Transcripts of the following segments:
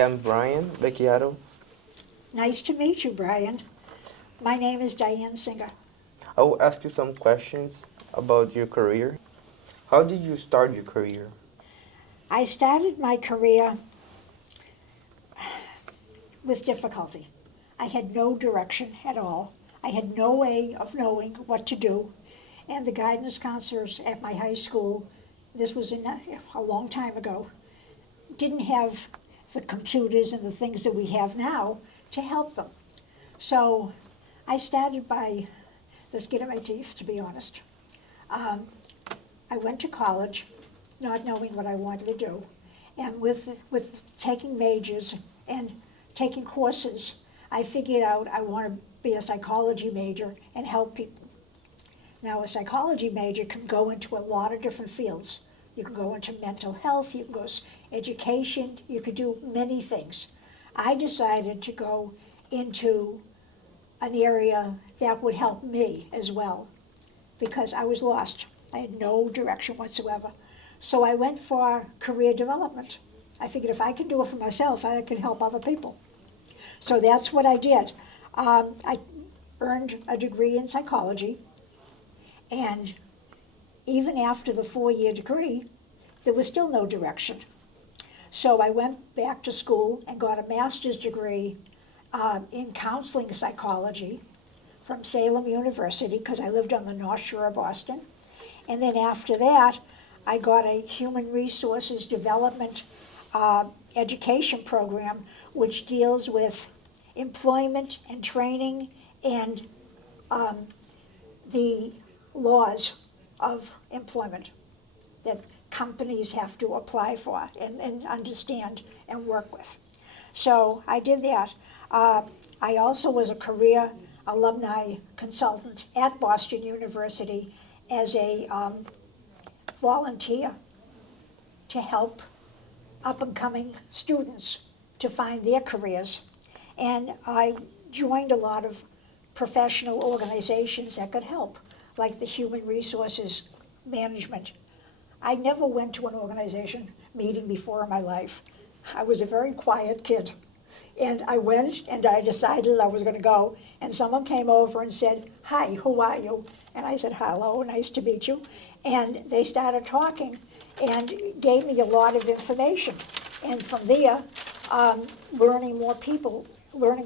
am Brian Becchiato. Nice to meet you, Brian. My name is Diane Singer. I will ask you some questions about your career. How did you start your career? I started my career with difficulty. I had no direction at all. I had no way of knowing what to do. And the guidance counselors at my high school, this was a long time ago, didn't have the computers and the things that we have now to help them. So I started by the skin of my teeth, to be honest. I went to college not knowing what I wanted to do. And with taking majors and taking courses, I figured out I want to be a psychology major and help people. Now, a psychology major can go into a lot of different fields. You can go into mental health, you can go education, you could do many things. I decided to go into an area that would help me as well because I was lost. I had no direction whatsoever. So I went for career development. I figured if I can do it for myself, I can help other people. So that's what I did. I earned a degree in psychology, and even after the 4-year degree, there was still no direction. So I went back to school and got a master's degree in counseling psychology from Salem University because I lived on the North Shore of Boston. And then after that, I got a human resources development education program which deals with employment and training and the laws of employment that companies have to apply for and understand and work with. So I did that. I also was a career alumni consultant at Boston University as a volunteer to help up-and-coming students to find their careers. And I joined a lot of professional organizations that could help, like the Human Resources Management. I never went to an organization meeting before in my life. I was a very quiet kid. And I went and I decided I was going to go. And someone came over and said, "Hi, who are you?" And I said, "Hello, nice to meet you." And they started talking and gave me a lot of information. And from there, learning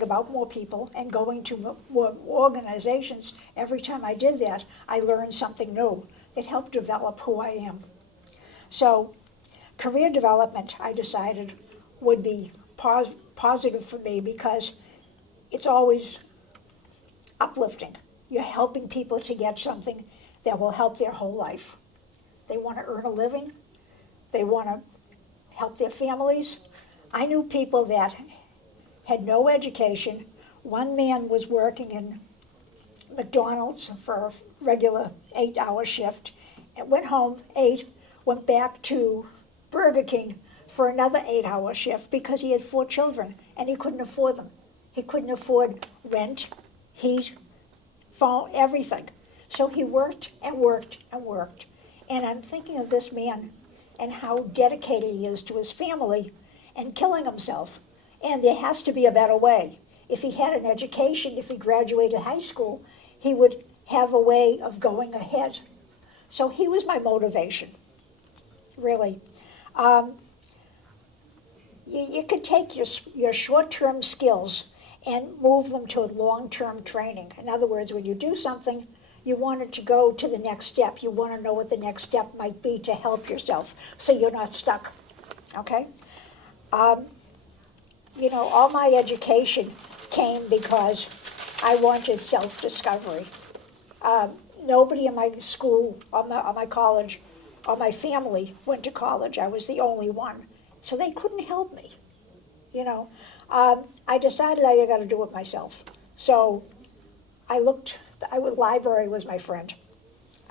about more people and going to more organizations, every time I did that, I learned something new. It helped develop who I am. So career development, I decided, would be positive for me because it's always uplifting. You're helping people to get something that will help their whole life. They want to earn a living. They want to help their families. I knew people that had no education. One man was working in McDonald's for a regular 8-hour shift, and went home, ate, went back to Burger King for another 8-hour shift because he had 4 children and he couldn't afford them. He couldn't afford rent, heat, phone, everything. So he worked and worked and worked. And I'm thinking of this man and how dedicated he is to his family and killing himself. And there has to be a better way. If he had an education, if he graduated high school, he would have a way of going ahead. So he was my motivation, really. You could take your short-term skills and move them to long-term training. In other words, when you do something, you want it to go to the next step. You want to know what the next step might be to help yourself so you're not stuck, okay? All my education came because I wanted self-discovery. Nobody in my school or my college or my family went to college. I was the only one. So they couldn't help me, I decided I got to do it myself. So the library was my friend.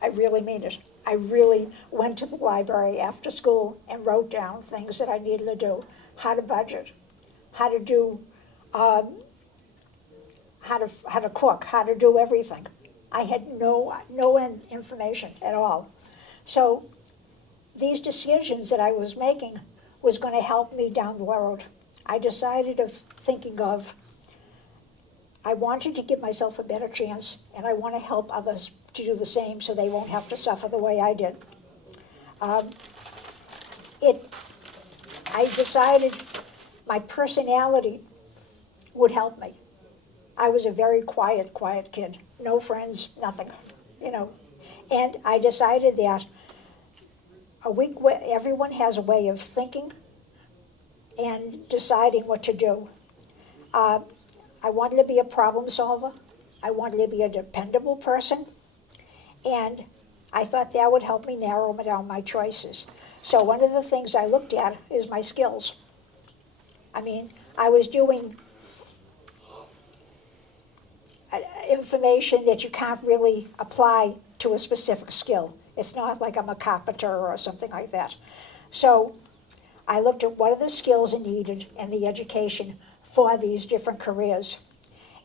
I really mean it. I really went to the library after school and wrote down things that I needed to do, how to budget, how to do, how to cook, how to do everything. I had no information at all. So these decisions that I was making was going to help me down the road. I decided of thinking of, I wanted to give myself a better chance, and I want to help others to do the same so they won't have to suffer the way I did. Um, I decided my personality would help me. I was a very quiet kid, no friends, nothing, you know. And I decided that everyone has a way of thinking and deciding what to do. I wanted to be a problem solver. I wanted to be a dependable person. And I thought that would help me narrow down my choices. So one of the things I looked at is my skills. I mean, I was doing information that you can't really apply to a specific skill. It's not like I'm a carpenter or something like that. So I looked at what are the skills needed in the education for these different careers.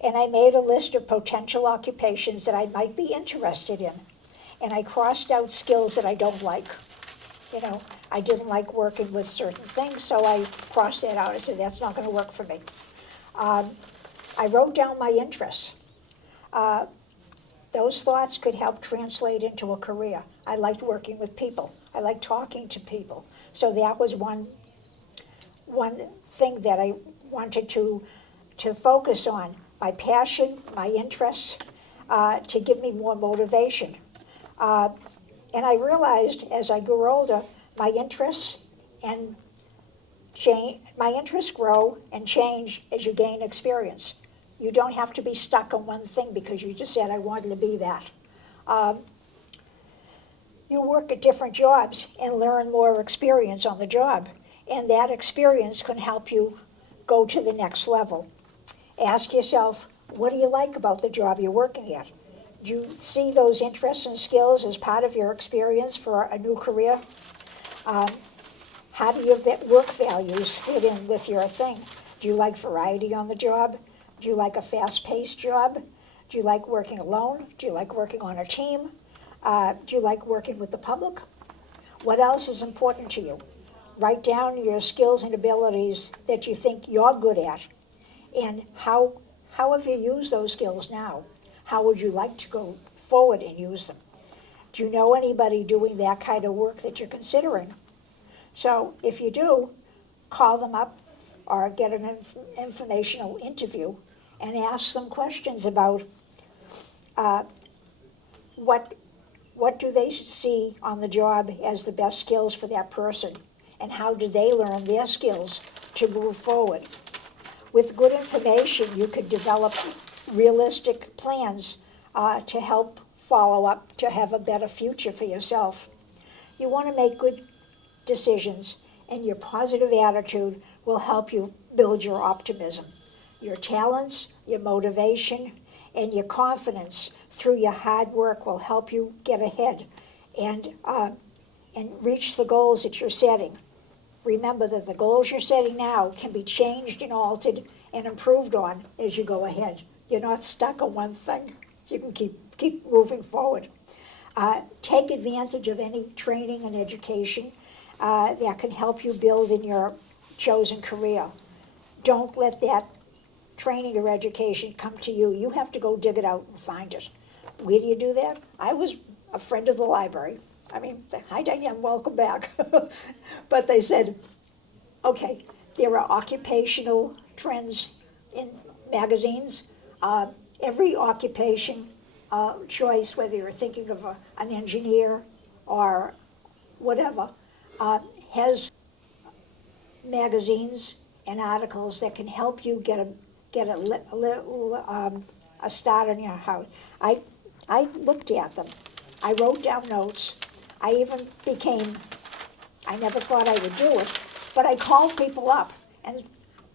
And I made a list of potential occupations that I might be interested in. And I crossed out skills that I don't like. You know, I didn't like working with certain things, so I crossed that out. I said, that's not going to work for me. I wrote down my interests. Those thoughts could help translate into a career. I liked working with people. I liked talking to people. So that was one thing that I wanted to focus on, my passion, my interests, to give me more motivation. And I realized as I grew older, my interests grow and change as you gain experience. You don't have to be stuck on one thing because you just said, I wanted to be that. You work at different jobs and learn more experience on the job. And that experience can help you go to the next level. Ask yourself, what do you like about the job you're working at? Do you see those interests and skills as part of your experience for a new career? How do your work values fit in with your thing? Do you like variety on the job? Do you like a fast-paced job? Do you like working alone? Do you like working on a team? Do you like working with the public? What else is important to you? Write down your skills and abilities that you think you're good at, and how have you used those skills now? How would you like to go forward and use them? Do you know anybody doing that kind of work that you're considering? So if you do, call them up or get an informational interview and ask them questions about what do they see on the job as the best skills for that person, and how do they learn their skills to move forward. With good information, you could develop realistic plans to help follow up, to have a better future for yourself. You want to make good decisions, and your positive attitude will help you build your optimism. Your talents, your motivation, and your confidence through your hard work will help you get ahead and reach the goals that you're setting. Remember that the goals you're setting now can be changed and altered and improved on as you go ahead. You're not stuck on one thing. You can keep moving forward. Take advantage of any training and education that can help you build in your chosen career. Don't let that training or education come to you. You have to go dig it out and find it. Where do you do that? I was a friend of the library. I mean, hi Diane, welcome back. But they said, okay, there are occupational trends in magazines. Every occupation choice, whether you're thinking of an engineer or whatever, has magazines and articles that can help you get a start on your house. I looked at them. I wrote down notes. I even I never thought I would do it, but I called people up, and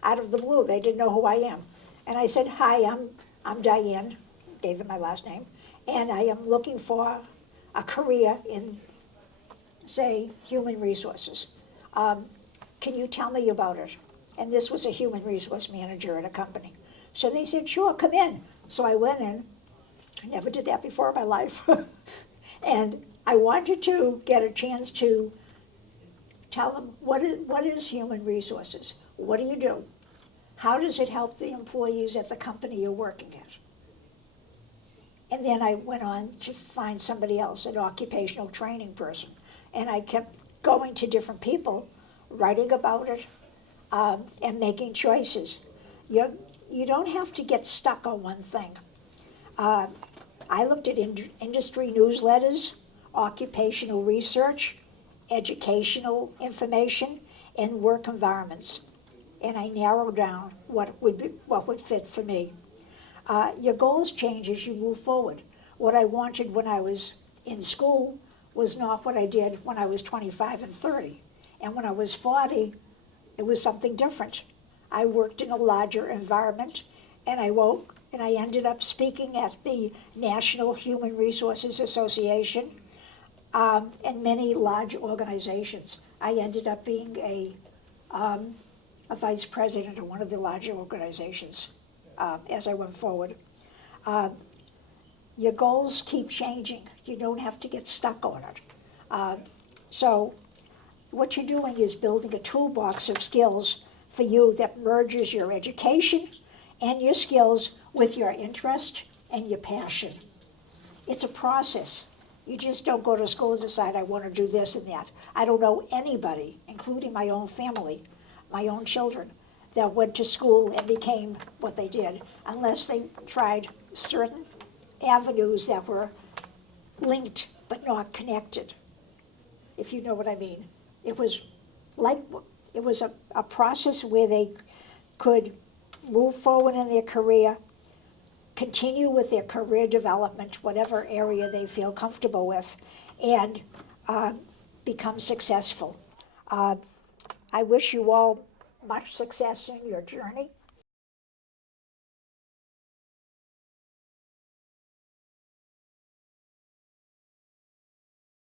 out of the blue, they didn't know who I am. And I said, hi, I'm Diane, gave them my last name, and I am looking for a career in, say, human resources. Can you tell me about it? And this was a human resource manager at a company. So they said, sure, come in. So I went in. I never did that before in my life. And I wanted to get a chance to tell them, what is human resources? What do you do? How does it help the employees at the company you're working at? And then I went on to find somebody else, an occupational training person. And I kept going to different people, writing about it, and making choices. You don't have to get stuck on one thing. I looked at industry newsletters, occupational research, educational information, and work environments. And I narrowed down what would fit for me. Your goals change as you move forward. What I wanted when I was in school was not what I did when I was 25 and 30. And when I was 40, it was something different. I worked in a larger environment, and I ended up speaking at the National Human Resources Association, and many large organizations. I ended up being a vice president of one of the larger organizations as I went forward. Your goals keep changing. You don't have to get stuck on it. So what you're doing is building a toolbox of skills for you that merges your education and your skills with your interest and your passion. It's a process. You just don't go to school and decide, I want to do this and that. I don't know anybody, including my own family, my own children, that went to school and became what they did, unless they tried certain avenues that were linked but not connected, if you know what I mean. It was a process where they could move forward in their career, continue with their career development, whatever area they feel comfortable with, and become successful. I wish you all much success in your journey.